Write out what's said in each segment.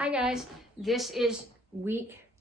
Hi guys, this is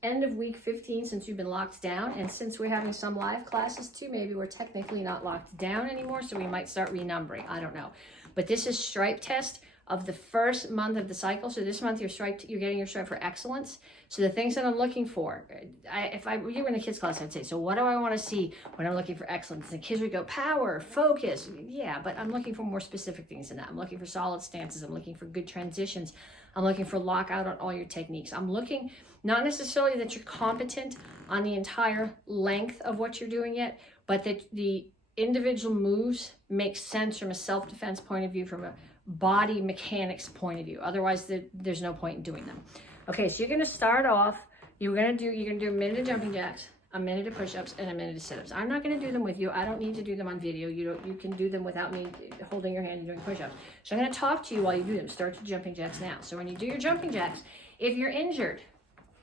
end of week 15 since you've been locked down, and since we're having some live classes too, maybe we're technically not locked down anymore, so we might start renumbering. I don't know. But this is stripe test of the first month of the cycle. So this month you're getting your stripe for excellence. So the things that I'm looking for, if you were in a kids class, I'd say, so what do I want to see when I'm looking for excellence? And the kids would go power, focus. Yeah, but I'm looking for more specific things than that. I'm looking for solid stances. I'm looking for good transitions. I'm looking for lockout on all your techniques. I'm looking not necessarily that you're competent on the entire length of what you're doing yet, but that the individual moves make sense from a self-defense point of view, from a body mechanics point of view. Otherwise, there's no point in doing them. Okay, so you're going to start off, you're going to do a minute of jumping jacks, a minute of push-ups, and a minute of sit-ups. I'm not going to do them with you. I don't need to do them on video. You can do them without me holding your hand and doing push-ups. So I'm going to talk to you while you do them. Start your jumping jacks now. So when you do your jumping jacks, if you're injured,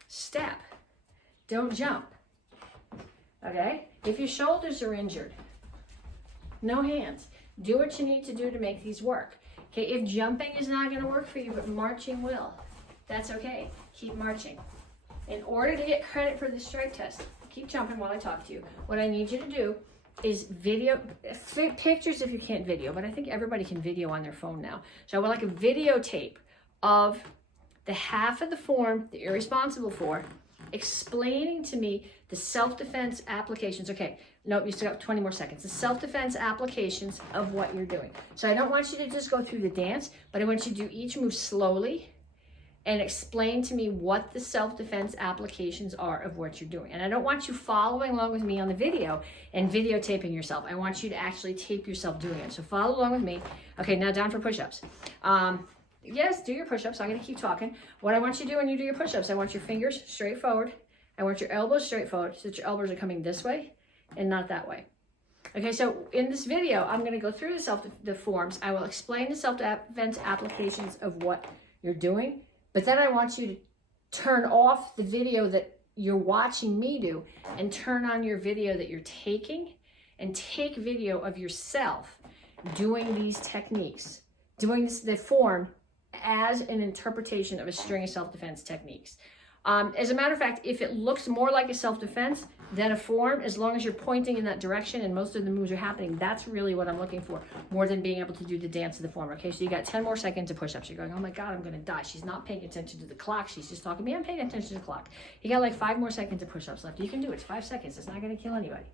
step. Don't jump. Okay? If your shoulders are injured, no hands. Do what you need to do to make these work. Okay, if jumping is not going to work for you, but marching will, that's okay. Keep marching. In order to get credit for the stripe test, keep jumping while I talk to you. What I need you to do is video, pictures if you can't video, but I think everybody can video on their phone now. So I would like a videotape of the half of the form that you're responsible for, explaining to me the self-defense applications. Okay, nope, you still got 20 more seconds. The self-defense applications of what you're doing. So I don't want you to just go through the dance, but I want you to do each move slowly and explain to me what the self-defense applications are of what you're doing. And I don't want you following along with me on the video and videotaping yourself. I want you to actually tape yourself doing it. So follow along with me. Okay, now down for push-ups. Yes, do your push-ups. I'm going to keep talking. What I want you to do when you do your push-ups, I want your fingers straight forward. I want your elbows straight forward so that your elbows are coming this way and not that way. Okay, so in this video, I'm going to go through the forms. I will explain the self-defense applications of what you're doing, but then I want you to turn off the video that you're watching me do and turn on your video that you're taking, and take video of yourself doing these techniques, doing the form as an interpretation of a string of self-defense techniques. As a matter of fact, if it looks more like a self-defense than a form, as long as you're pointing in that direction and most of the moves are happening, that's really what I'm looking for, more than being able to do the dance of the form. Okay, so you got 10 more seconds of push-ups. You're going, oh my God, I'm gonna die. She's not paying attention to the clock. She's just talking to me. I'm paying attention to the clock. You got like 5 more seconds of push-ups left. You can do it. It's 5 seconds. It's not gonna kill anybody.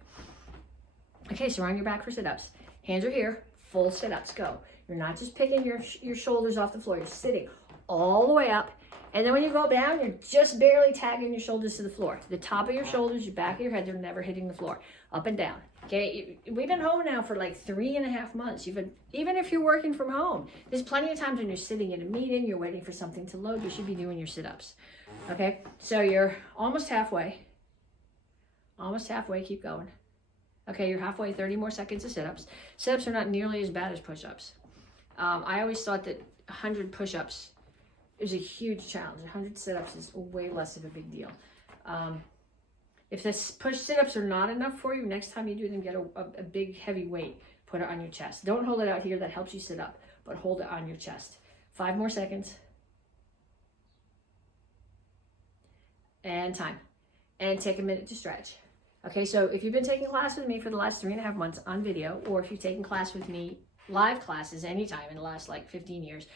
Okay, so we're on your back for sit-ups. Hands are here. Full sit-ups. Go. You're not just picking your shoulders off the floor. You're sitting all the way up. And then when you go down, you're just barely tagging your shoulders to the floor. The top of your shoulders, your back of your head, they're never hitting the floor. Up and down. Okay, we've been home now for like 3.5 months. Even if you're working from home, there's plenty of times when you're sitting in a meeting, you're waiting for something to load, you should be doing your sit-ups. Okay, so you're almost halfway. Almost halfway, keep going. Okay, you're halfway, 30 more seconds of sit-ups. Sit-ups are not nearly as bad as push-ups. I always thought that 100 push-ups is a huge challenge. 100 sit-ups is way less of a big deal. If the push sit-ups are not enough for you, next time you do them, get a big heavy weight, put it on your chest. Don't hold it out here, that helps you sit up, but hold it on your chest. 5 more seconds. And time. And take a minute to stretch. Okay, so if you've been taking class with me for the last 3.5 months on video, or if you've taken class with me, live classes anytime in the last like 15 years,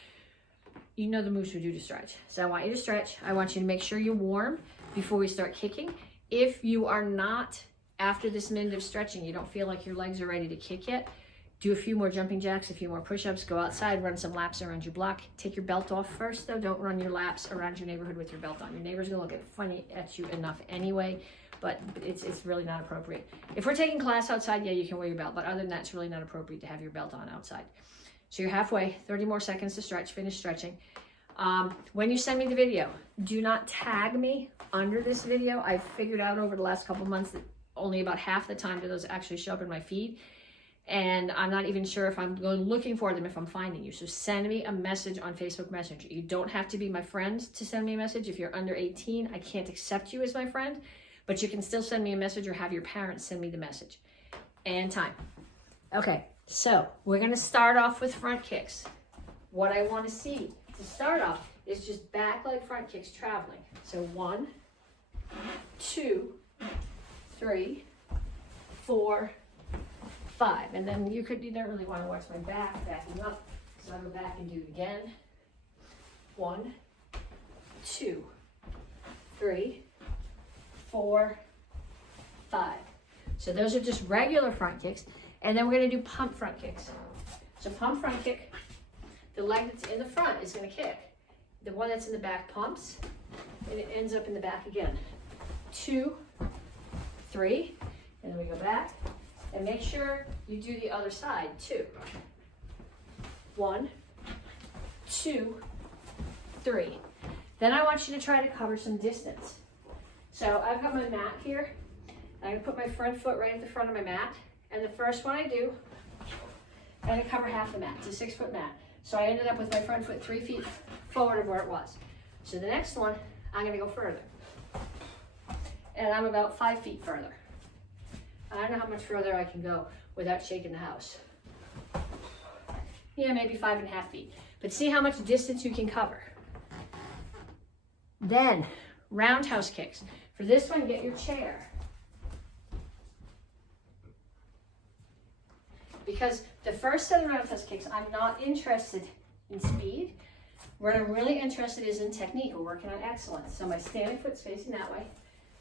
you know the moves we do to stretch. So I want you to stretch. I want you to make sure you're warm before we start kicking. If you are not, after this minute of stretching, you don't feel like your legs are ready to kick yet, do a few more jumping jacks, a few more push-ups, go outside, run some laps around your block. Take your belt off first though. Don't run your laps around your neighborhood with your belt on. Your neighbor's gonna look funny at you enough anyway, but it's really not appropriate. If we're taking class outside, yeah, you can wear your belt, but other than that, it's really not appropriate to have your belt on outside. So you're halfway, 30 more seconds to stretch, finish stretching. When you send me the video, do not tag me under this video. I've figured out over the last couple months that only about half the time do those actually show up in my feed. And I'm not even sure if I'm going looking for them, if I'm finding you. So send me a message on Facebook Messenger. You don't have to be my friend to send me a message. If you're under 18, I can't accept you as my friend, but you can still send me a message or have your parents send me the message. And time. Okay, so we're gonna start off with front kicks. What I wanna see to start off is just back leg front kicks traveling. So 1, 2, 3, 4, 5. And then you don't really want to watch my back backing up, so I'll go back and do it again. 1, 2, 3, 4, 5. So those are just regular front kicks. And then we're going to do pump front kicks. So pump front kick, the leg that's in the front is going to kick. The one that's in the back pumps, and it ends up in the back again. 2, 3, and then we go back. And make sure you do the other side too. 1, 2, 3. Then I want you to try to cover some distance. So I've got my mat here. I'm going to put my front foot right at the front of my mat. And the first one I do, I'm going to cover half the mat. It's a 6-foot mat. So I ended up with my front foot 3 feet forward of where it was. So the next one, I'm going to go further. And I'm about 5 feet further. I don't know how much further I can go without shaking the house. Yeah, maybe 5.5 feet. But see how much distance you can cover. Then, roundhouse kicks. For this one, get your chair. Because the first set of roundhouse kicks, I'm not interested in speed. What I'm really interested is in technique. We're working on excellence. So my standing foot's facing that way.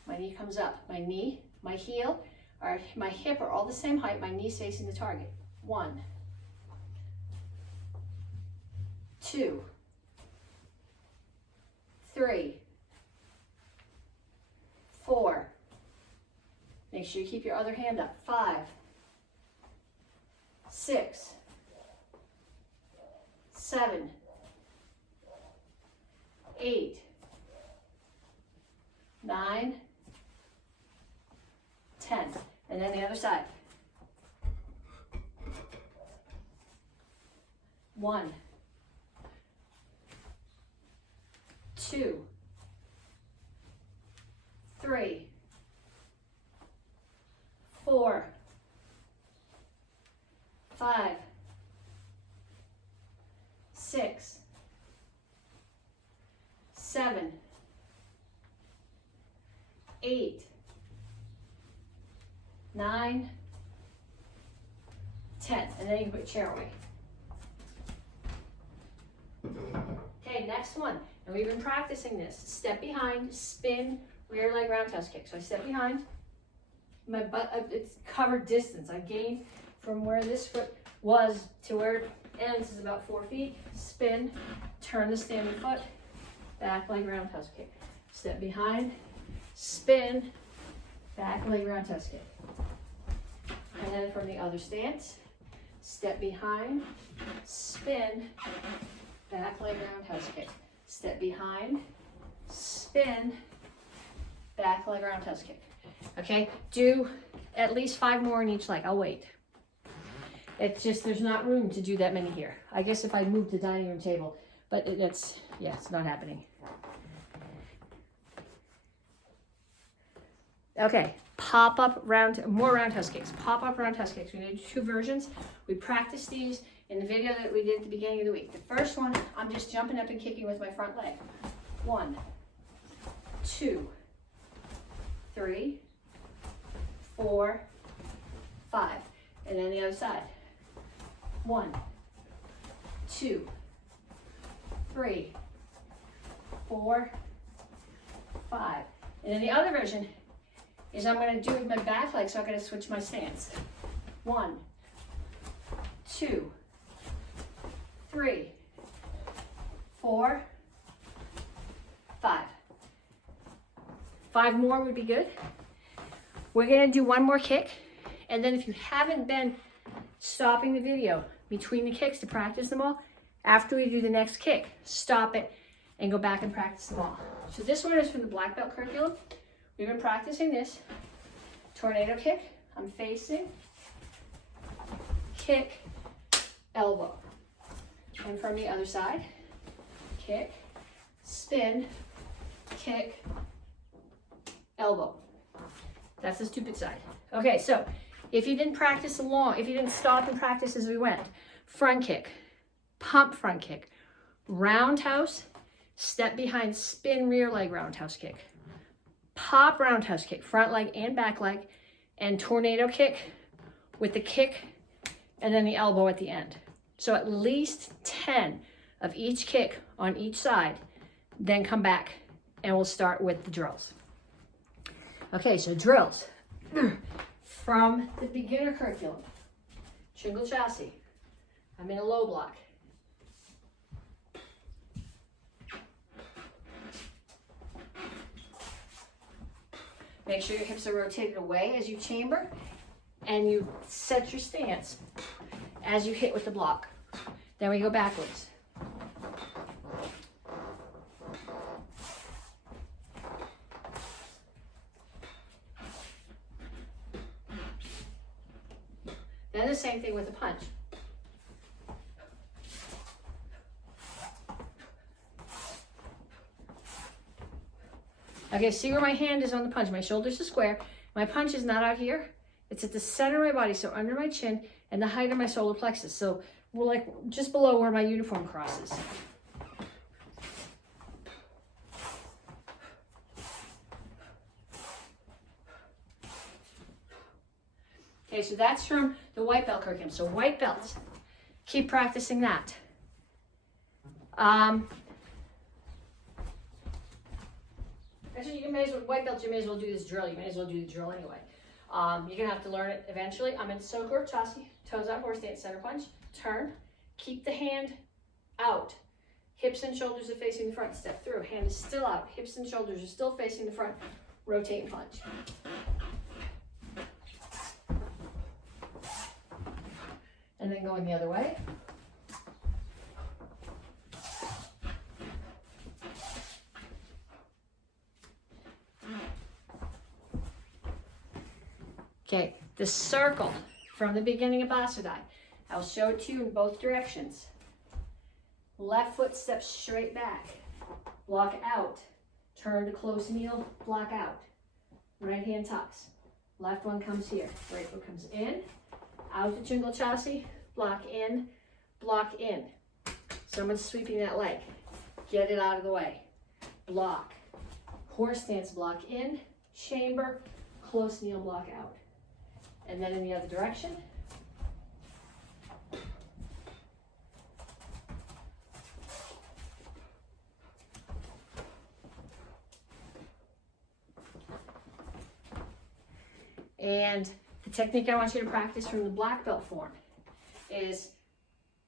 My knee comes up. My knee, my heel, or my hip are all the same height. My knee's facing the target. 1, 2, 3, 4. Make sure you keep your other hand up. 5, 6, 7, 8, 9, 10. And then the other side. 1, 2, 3, 4, 5, 6, 7, 8, 9, 10. And then you can put your chair away. Okay, next one. And we've been practicing this. Step behind, spin, rear leg roundhouse kick. So I step behind, my butt, it's covered distance. I gained from where this foot was to where it ends is about 4 feet. Spin, turn the standing foot, back leg roundhouse kick. Step behind, spin, back leg roundhouse kick. And then from the other stance, step behind, spin, back leg roundhouse kick. Step behind, spin, back leg roundhouse kick. Okay, do at least 5 more in each leg. I'll wait. It's just, there's not room to do that many here. I guess if I move the dining room table, but it's not happening. Okay, more roundhouse kicks. Pop-up roundhouse kicks. We did 2 versions. We practiced these in the video that we did at the beginning of the week. The first one, I'm just jumping up and kicking with my front leg. 1, 2, 3, 4, 5. And then the other side. 1, 2, 3, 4, 5. And then the other version is I'm going to do it with my back leg, so I'm going to switch my stance. 1, 2, 3, 4, 5. 5 more would be good. We're going to do 1 more kick, and then if you haven't been stopping the video between the kicks to practice them all, after we do the next kick, stop it and go back and practice them all. So this one is from the black belt curriculum. We've been practicing this. Tornado kick, I'm facing, kick, elbow. And from the other side, kick, spin, kick, elbow. That's the stupid side. Okay, so if you didn't practice along, if you didn't stop and practice as we went, front kick, pump front kick, roundhouse, step behind, spin rear leg roundhouse kick, pop roundhouse kick, front leg and back leg, and tornado kick with the kick and then the elbow at the end. So at least 10 of each kick on each side, then come back and we'll start with the drills. Okay, so drills from the beginner curriculum. Shingle chassis. I'm in a low block. Make sure your hips are rotated away as you chamber, and you set your stance as you hit with the block. Then we go backwards. Then the same thing with the punch. Okay, see where my hand is on the punch. My shoulders are square. My punch is not out here. It's at the center of my body, so under my chin and the height of my solar plexus. So we're like just below where my uniform crosses. Okay, so that's from the white belt curriculum. So white belts, keep practicing that. Actually, you may as well, white belt, you may as well do this drill. You may as well do the drill anyway. You're gonna have to learn it eventually. I'm in Sokur Chassi, toes out, horse stance, center punch, turn, keep the hand out. Hips and shoulders are facing the front, step through. Hand is still out, hips and shoulders are still facing the front, rotate and punch. And then going the other way. Okay, the circle from the beginning of Basudai. I'll show it to you in both directions. Left foot steps straight back, block out, turn to close kneel, block out. Right hand tucks. Left one comes here. Right foot comes in, out to Jingle Chassi, block in, block in. Someone's sweeping that leg. Get it out of the way. Block. Horse stance, block in, chamber, close kneel, block out. And then in the other direction. And the technique I want you to practice from the black belt form is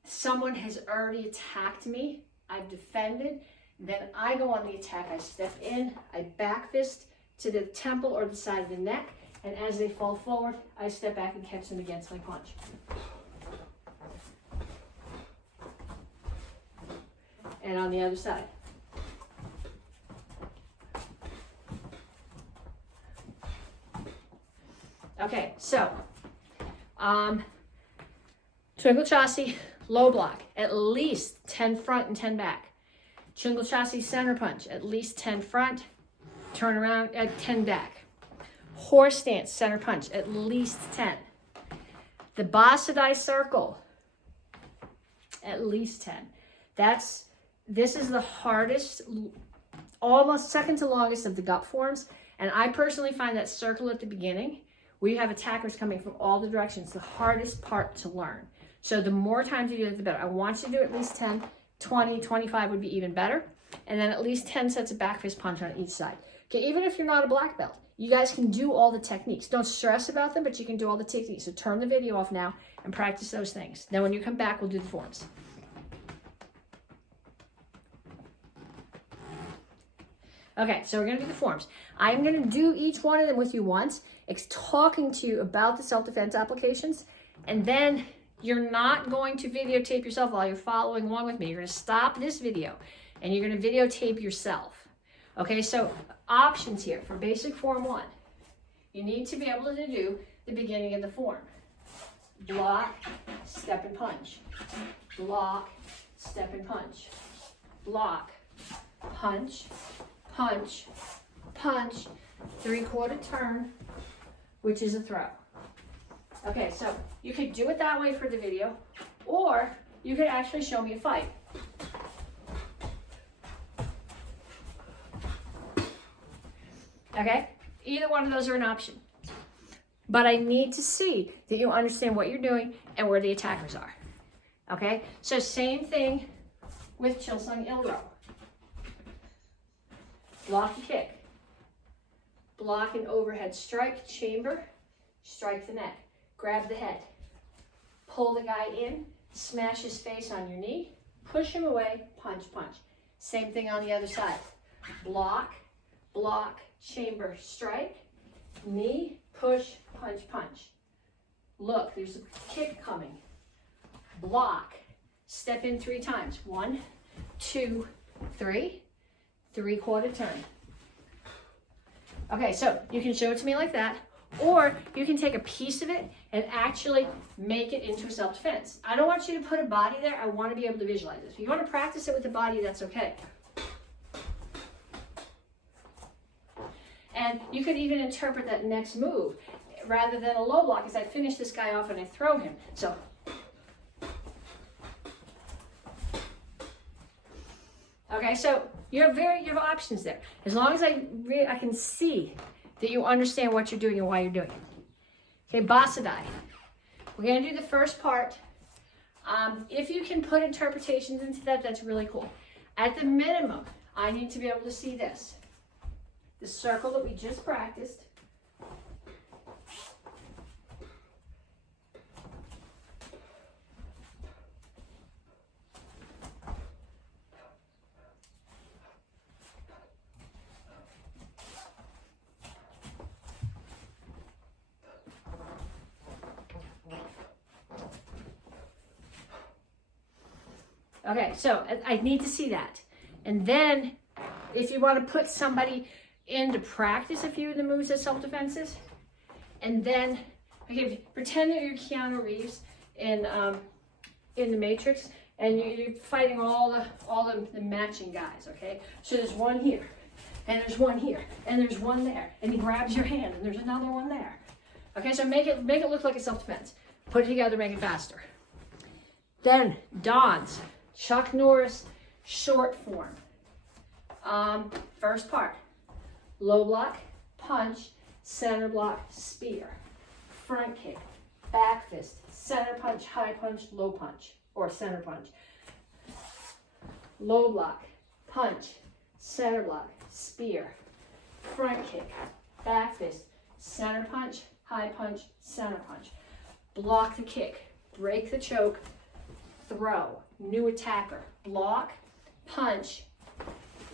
someone has already attacked me, I've defended, then I go on the attack, I step in, I back fist to the temple or the side of the neck, and as they fall forward, I step back and catch them against my punch. And on the other side. Okay, so, Twinkle Chassi, low block, at least 10 front and 10 back. Twinkle Chassi, center punch, at least 10 front, turn around at 10 back. Horse stance, center punch, at least 10. The Basudai circle, at least 10. This is the hardest, almost second to longest of the gut forms. And I personally find that circle at the beginning, where you have attackers coming from all the directions, the hardest part to learn. So the more times you do it, the better. I want you to do at least 10, 20, 25 would be even better. And then at least 10 sets of back fist punch on each side. Okay, even if you're not a black belt, you guys can do all the techniques. Don't stress about them, but you can do all the techniques. So turn the video off now and practice those things. Then when you come back, we'll do the forms. Okay, so we're going to do the forms. I'm going to do each one of them with you once. It's talking to you about the self-defense applications, and then you're not going to videotape yourself while you're following along with me. You're going to stop this video, and you're going to videotape yourself. Okay, so options here for basic form 1. You need to be able to do the beginning of the form. Block, step and punch. Block, step and punch. Block, punch, punch, punch, 3/4 turn, which is a throw. Okay, so you could do it that way for the video, or you could actually show me a fight. Okay? Either one of those are an option. But I need to see that you understand what you're doing and where the attackers are. Okay? So same thing with Chilsung Il-Ro. Block the kick. Block an overhead strike, chamber, strike the neck. Grab the head. Pull the guy in, smash his face on your knee, push him away, punch, punch. Same thing on the other side. Block, block, chamber, strike, knee, push, punch, punch. Look, there's a kick coming. Block, step in 3 times. 1, 2, 3, 3/4 turn. Okay, so you can show it to me like that, or you can take a piece of it and actually make it into a self-defense. I don't want you to put a body there. I want to be able to visualize this. If you want to practice it with the body, that's okay. And you could even interpret that next move rather than a low block as I finish this guy off and I throw him. So, okay, so you have options there. As long as I can see that you understand what you're doing and why you're doing it. Okay, Basadai. We're going to do the first part. If you can put interpretations into that, that's really cool. At the minimum, I need to be able to see this. The circle that we just practiced. Okay, so I need to see that. And then if you want to put somebody in to practice a few of the moves as self-defenses, and then okay, pretend that you're Keanu Reeves in The Matrix, and you're fighting all the matching guys, okay? So there's one here, and there's one here, and there's one there, and he grabs your hand, and there's another one there. Okay, so make it look like a self-defense. Put it together, make it faster. Then Don's Chuck Norris short form. First part, low block, punch, center block, spear, front kick, back fist, center punch, high punch, low punch, or center punch. Low block, punch, center block, spear, front kick, back fist, center punch, high punch, center punch. Block the kick, break the choke, throw, new attacker, block, punch,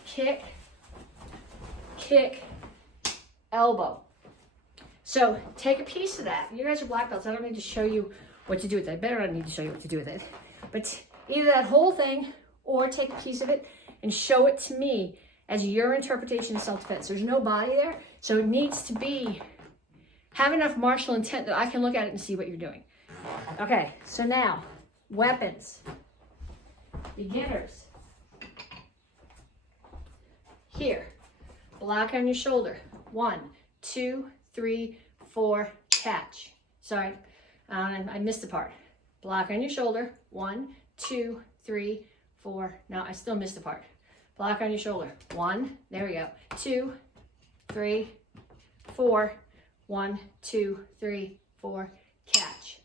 kick, kick, elbow. So take a piece of that. You guys are black belts. I don't need to show you what to do with it. I better not need to show you what to do with it. But either that whole thing or take a piece of it and show it to me as your interpretation of self-defense. There's no body there, so it needs to have enough martial intent that I can look at it and see what you're doing. Okay, so now, weapons. Beginners. Here, block on your shoulder. 1, 2, 3, 4, catch. Sorry, I missed the part. Block on your shoulder. 1, 2, 3, 4. No, I still missed the part. Block on your shoulder. 1, there we go. 2, 3, 4. 1, 2, 3, 4, catch.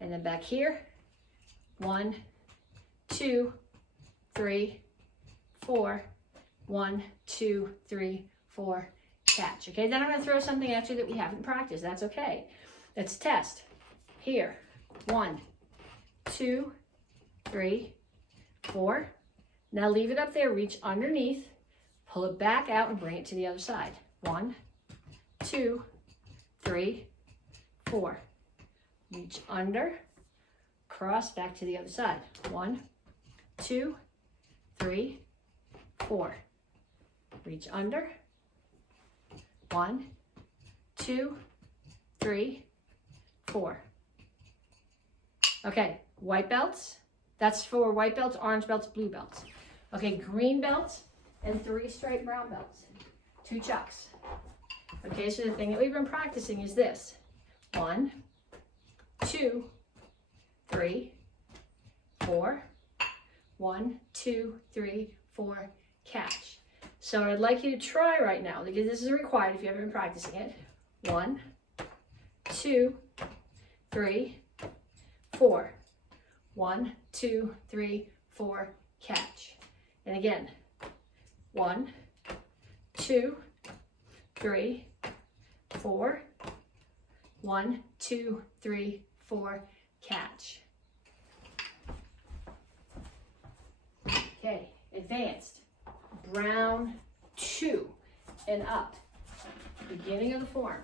And then back here. 1, 2, 3, 4. 1, 2, 3, 4, catch. Okay, then I'm going to throw something at you that we haven't practiced. That's okay. Let's test. Here. 1, 2, 3, 4. Now leave it up there. Reach underneath. Pull it back out and bring it to the other side. 1, 2, 3, 4. Reach under. Cross back to the other side. 1, 2, 3, 4. Reach under. 1, 2, 3, 4. Okay, white belts. That's for white belts, orange belts, blue belts. Okay, green belts and 3 straight brown belts. 2 chucks. Okay, so the thing that we've been practicing is this. 1, 2, 3, 4. 1, 2, 3, 4, catch. So I'd like you to try right now, because this is required if you haven't been practicing it. 1, 2, 3, 4. 1, 2, 3, 4, catch. And again, 1, 2, 3, 4. 1, 2, 3, 4, catch. Okay, advanced. Brown 2 and up. Beginning of the form.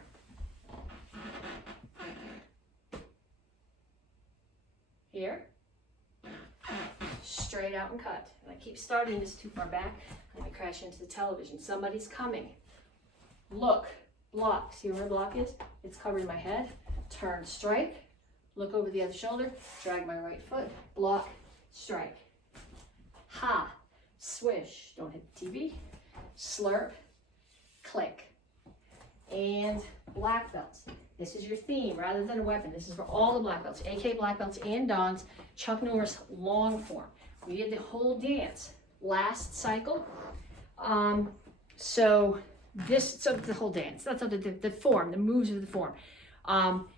Here. Straight out and cut. And I keep starting this too far back. I'm going to crash into the television. Somebody's coming. Look. Block. See where a block is? It's covering my head. Turn, strike. Look over the other shoulder. Drag my right foot. Block, strike. Ha. Swish. Don't hit the TV. Slurp. Click. And black belts. This is your theme rather than a weapon. This is for all the black belts. AK black belts and Dons. Chuck Norris long form. We did the whole dance last cycle. So the whole dance. That's the form, the moves of the form.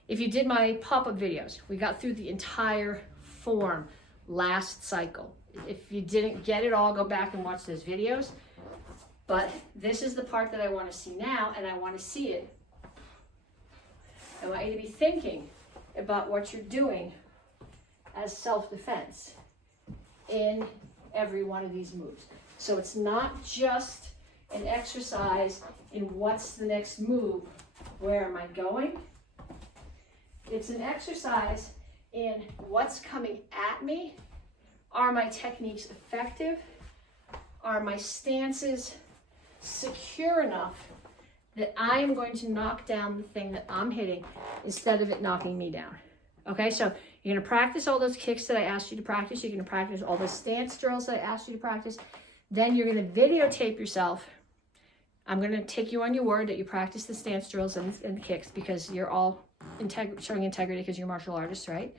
If you did my pop-up videos, we got through the entire form last cycle. If you didn't get it all, go back and watch those videos. But this is the part that I want to see now, and I want to see it. I want you to be thinking about what you're doing as self-defense in every one of these moves. So it's not just an exercise in what's the next move, where am I going? It's an exercise in what's coming at me. Are my techniques effective? Are my stances secure enough that I am going to knock down the thing that I'm hitting instead of it knocking me down? Okay, so you're going to practice all those kicks that I asked you to practice. You're going to practice all those stance drills that I asked you to practice. Then you're going to videotape yourself. I'm going to take you on your word that you practice the stance drills and the kicks, because you're all showing integrity because you're martial artists, right?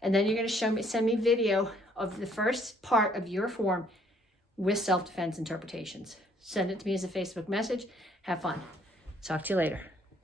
And then you're going to send me video of the first part of your form with self-defense interpretations. Send it to me as a Facebook message. Have fun. Talk to you later.